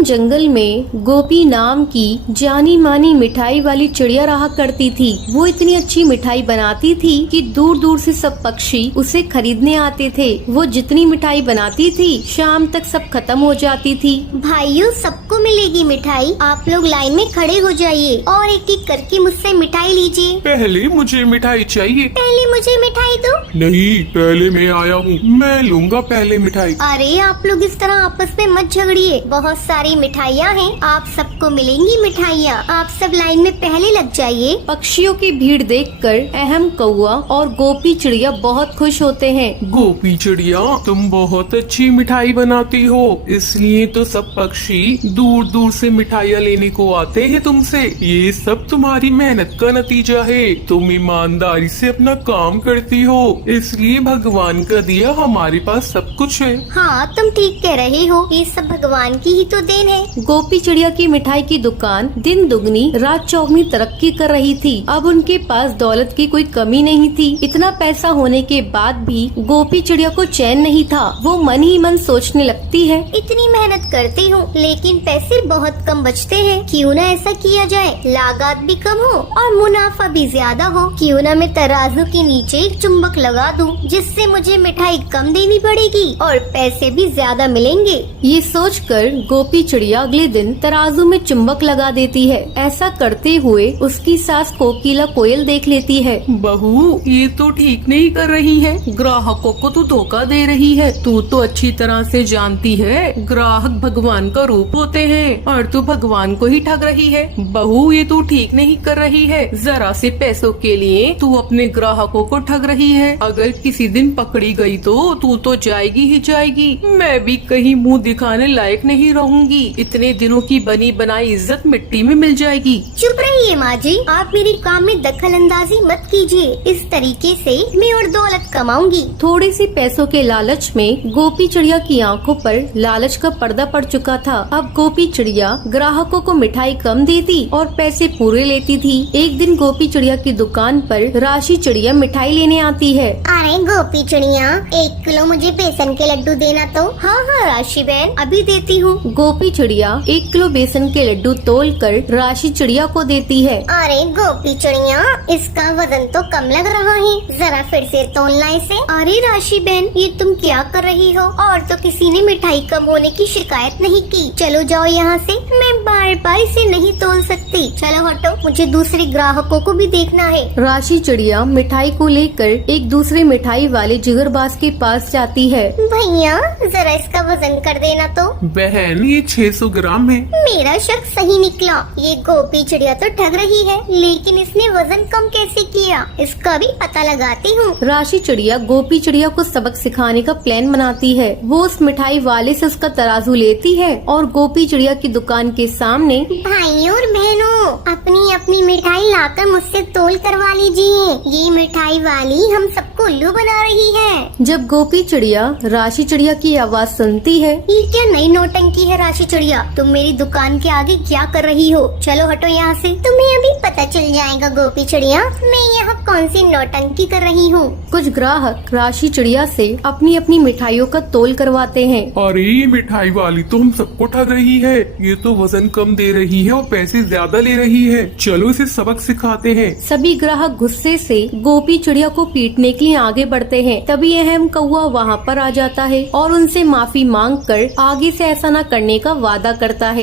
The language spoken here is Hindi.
दुर्गम जंगल में गोपी नाम की जानी मानी मिठाई वाली चिड़िया रहा करती थी। वो इतनी अच्छी मिठाई बनाती थी कि दूर दूर से सब पक्षी उसे खरीदने आते थे। वो जितनी मिठाई बनाती थी शाम तक सब खत्म हो जाती थी। भाइयों, सबको मिलेगी मिठाई। आप लोग लाइन में खड़े हो जाइए और एक एक करके मुझसे मिठाई लीजिए। पहले मुझे मिठाई चाहिए। पहले मुझे मिठाई दो। नहीं, पहले मैं आया हूँ, मैं लूँगा पहले मिठाई। अरे आप लोग इस तरह आपस में मत झगड़िए। बहुत सारी मिठाइयाँ हैं, आप सबको मिलेंगी मिठाइयाँ। आप सब लाइन में पहले लग जाइए। पक्षियों की भीड़ देखकर अहम कौआ और गोपी चिड़िया बहुत खुश होते हैं। गोपी चिड़िया, तुम बहुत अच्छी मिठाई बनाती हो, इसलिए तो सब पक्षी दूर दूर से मिठाइयाँ लेने को आते हैं तुमसे। ये सब तुम्हारी मेहनत का नतीजा है। तुम ईमानदारी से अपना काम करती हो, इसलिए भगवान का दिया हमारे पास सब कुछ है। हाँ, तुम ठीक कह रहे हो। ये सब भगवान की ही तो देन है। गोपी चिड़िया की मिठाई की दुकान दिन दुगनी रात चौगनी तरक्की कर रही थी। अब उनके पास दौलत की कोई कमी नहीं थी। इतना पैसा होने के बाद भी गोपी चिड़िया को चैन नहीं था। वो मन ही मन सोचने लगती है, इतनी मेहनत करती हूँ लेकिन पैसे बहुत कम बचते हैं। क्यों ना ऐसा किया जाए, लागत भी कम हो और मुनाफा भी ज्यादा हो। क्यों ना मैं तराजू के नीचे एक चुम्बक लगा दूं, जिससे मुझे मिठाई कम देनी पड़ेगी और पैसे भी ज्यादा मिलेंगे। ये सोचकर गोपी चिड़िया अगले दिन तराजू में चुम्बक लगा देती है। ऐसा करते हुए उसकी सास कोकिला कोयल देख लेती है। बहू, ये तो ठीक नहीं कर रही है। ग्राहकों को तू धोखा दे रही है। तू तो अच्छी तरह से जानती है ग्राहक भगवान का रूप होते हैं और तू भगवान को ही ठग रही है। बहू, ये तू ठीक नहीं कर रही है। जरा से पैसों के लिए तू अपने ग्राहकों को ठग रही है। अगर किसी दिन पकड़ी गई तो तू तो जाएगी ही जाएगी। मैं भी कहीं मुंह दिखाने लायक नहीं रहूंगी। इतने दिनों की बनी बनाई इज्जत मिट्टी में मिल जाएगी। चुप रहिए माँ जी, आप मेरे काम में दखल अंदाजी मत कीजिए। इस तरीके से मैं और दौलत कमाऊंगी। थोड़े से पैसों के लालच में गोपी चिड़िया की आंखों पर लालच का पर्दा पड़ चुका था। अब गोपी चिड़िया ग्राहकों को मिठाई कम देती और पैसे पूरे लेती थी। एक दिन गोपी चिड़िया की दुकान पर राशि चिड़िया मिठाई लेने आती है। अरे गोपी चिड़िया, 1 किलो मुझे बेसन के लड्डू देना तो। हाँ हाँ राशि बहन, अभी देती हूँ। गोपी चिड़िया 1 किलो बेसन के लड्डू तोलकर राशि चिड़िया को देती है। अरे गोपी चिड़िया, इसका वजन तो कम लग रहा है, जरा फिर से तोलना इसे। अरे राशि बहन, ये तुम क्या कर रही हो? और तो किसी ने मिठाई कम होने की शिकायत नहीं की। चलो जाओ यहाँ से, मैं बार बार इसे नहीं तोल सकती। चलो हटो, मुझे दूसरे ग्राहकों को भी देखना है। राशि चिड़िया मिठाई को लेकर एक दूसरे मिठाई वाले जिगरबाज के पास जाती है। भैया, जरा इसका वजन कर देना तो। बहन, ये 600 ग्राम है। मेरा शक सही निकला। ये गोपी चिड़िया तो ठग रही है, लेकिन इसने वजन कम कैसे किया, इसका भी पता लगाती हूँ। राशि चिड़िया गोपी चिड़िया को सबक सिखाने का प्लान बनाती है। वो उस मिठाई वाले से उसका तराजू लेती है और गोपी चिड़िया की दुकान के सामने, भाइयों और बहनों, अपनी अपनी मिठाई लाकर मुझसे तोल करवा लीजिए। ये मिठाई वाली हम सबको उल्लू बना रही है। जब गोपी चिड़िया राशि चिड़िया की आवाज सुनती है, ये क्या नई नौटंकी है राशि चिड़िया? तुम मेरी दुकान के आगे क्या कर रही हो? चलो हटो यहाँ से, तुम्हें अभी पता चल जाएगा गोपी चिड़िया, मैं यहाँ कौन सी नौटंकी कर रही हूँ। कुछ ग्राहक राशि चिड़िया से अपनी अपनी मिठाइयों का तोल करवाते हैं। अरे ये मिठाई वाली तो हम सबको ठग रही है। ये तो वजन कम दे रही है और पैसे ज्यादा ले रही है। चलो इसे सबक सिखाते हैं। सभी ग्राहक गुस्से से गोपी चिड़िया को पीटने के लिए आगे बढ़ते हैं। तभी अहम कौआ वहाँ पर आ जाता है और उनसे माफी मांगकर आगे से ऐसा न करने का वादा करता है।